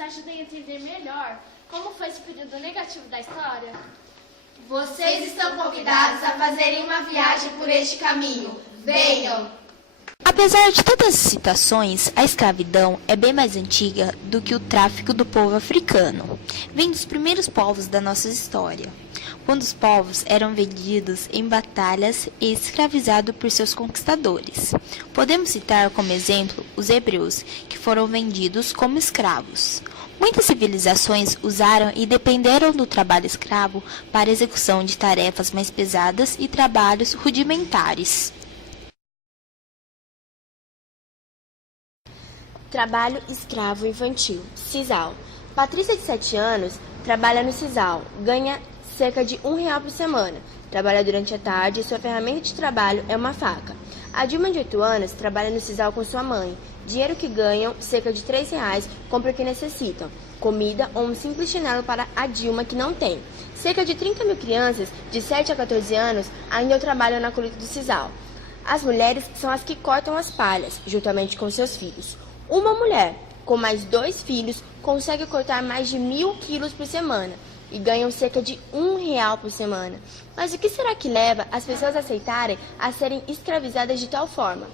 nos ajuda a entender melhor como foi esse período negativo da história? Vocês estão convidados a fazerem uma viagem por este caminho. Venham! Apesar de todas as citações, a escravidão é bem mais antiga do que o tráfico do povo africano. Vem dos primeiros povos da nossa história, quando os povos eram vendidos em batalhas e escravizados por seus conquistadores. Podemos citar como exemplo os hebreus, que foram vendidos como escravos. Muitas civilizações usaram e dependeram do trabalho escravo para a execução de tarefas mais pesadas e trabalhos rudimentares. Trabalho escravo infantil, sisal. Patrícia, de 7 anos, trabalha no sisal, ganha cerca de R$1 por semana. Trabalha durante a tarde e sua ferramenta de trabalho é uma faca. A Dilma, de 8 anos, trabalha no sisal com sua mãe. Dinheiro que ganham, cerca de R$3, compra o que necessitam. Comida ou um simples chinelo para a Dilma, que não tem. Cerca de 30 mil crianças, de 7 a 14 anos, ainda trabalham na colheita do sisal. As mulheres são as que cortam as palhas, juntamente com seus filhos. Uma mulher, com mais 2 filhos, consegue cortar mais de 1.000 quilos por semana e ganham cerca de R$1 por semana. Mas o que será que leva as pessoas a aceitarem a serem escravizadas de tal forma?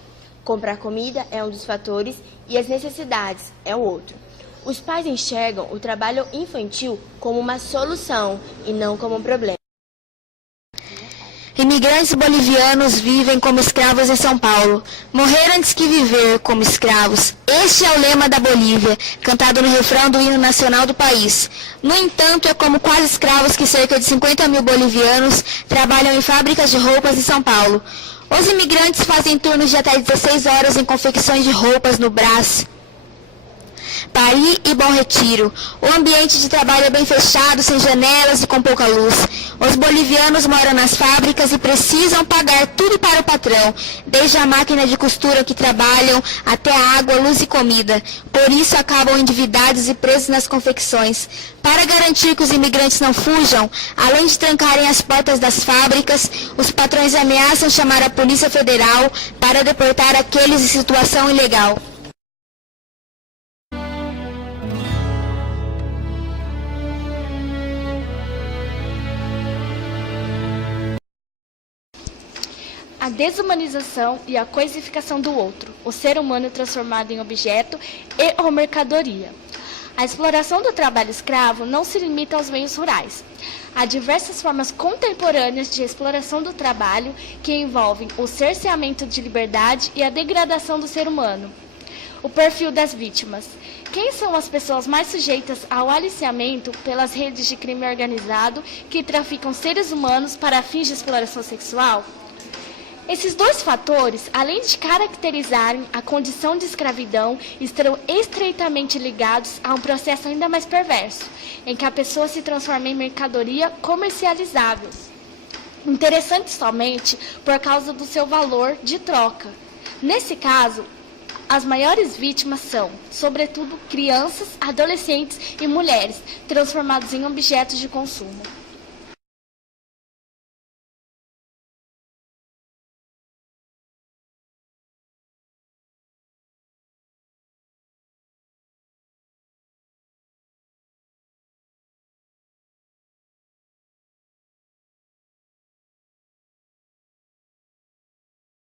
Comprar comida é um dos fatores e as necessidades é o outro. Os pais enxergam o trabalho infantil como uma solução e não como um problema. Imigrantes bolivianos vivem como escravos em São Paulo. Morrer antes que viver como escravos. Este é o lema da Bolívia, cantado no refrão do hino nacional do país. No entanto, é como quase escravos que cerca de 50 mil bolivianos trabalham em fábricas de roupas em São Paulo. Os imigrantes fazem turnos de até 16 horas em confecções de roupas no Brás, Pari e Bom Retiro. O ambiente de trabalho é bem fechado, sem janelas e com pouca luz. Os bolivianos moram nas fábricas e precisam pagar tudo para o patrão, desde a máquina de costura que trabalham até a água, luz e comida. Por isso acabam endividados e presos nas confecções. Para garantir que os imigrantes não fujam, além de trancarem as portas das fábricas, os patrões ameaçam chamar a Polícia Federal para deportar aqueles em situação ilegal. A desumanização e a coisificação do outro, o ser humano transformado em objeto e ou mercadoria. A exploração do trabalho escravo não se limita aos meios rurais. Há diversas formas contemporâneas de exploração do trabalho que envolvem o cerceamento de liberdade e a degradação do ser humano. O perfil das vítimas. Quem são as pessoas mais sujeitas ao aliciamento pelas redes de crime organizado que traficam seres humanos para fins de exploração sexual? Esses 2 fatores, além de caracterizarem a condição de escravidão, estão estreitamente ligados a um processo ainda mais perverso, em que a pessoa se transforma em mercadoria comercializável. Interessante somente por causa do seu valor de troca. Nesse caso, as maiores vítimas são, sobretudo, crianças, adolescentes e mulheres, transformados em objetos de consumo.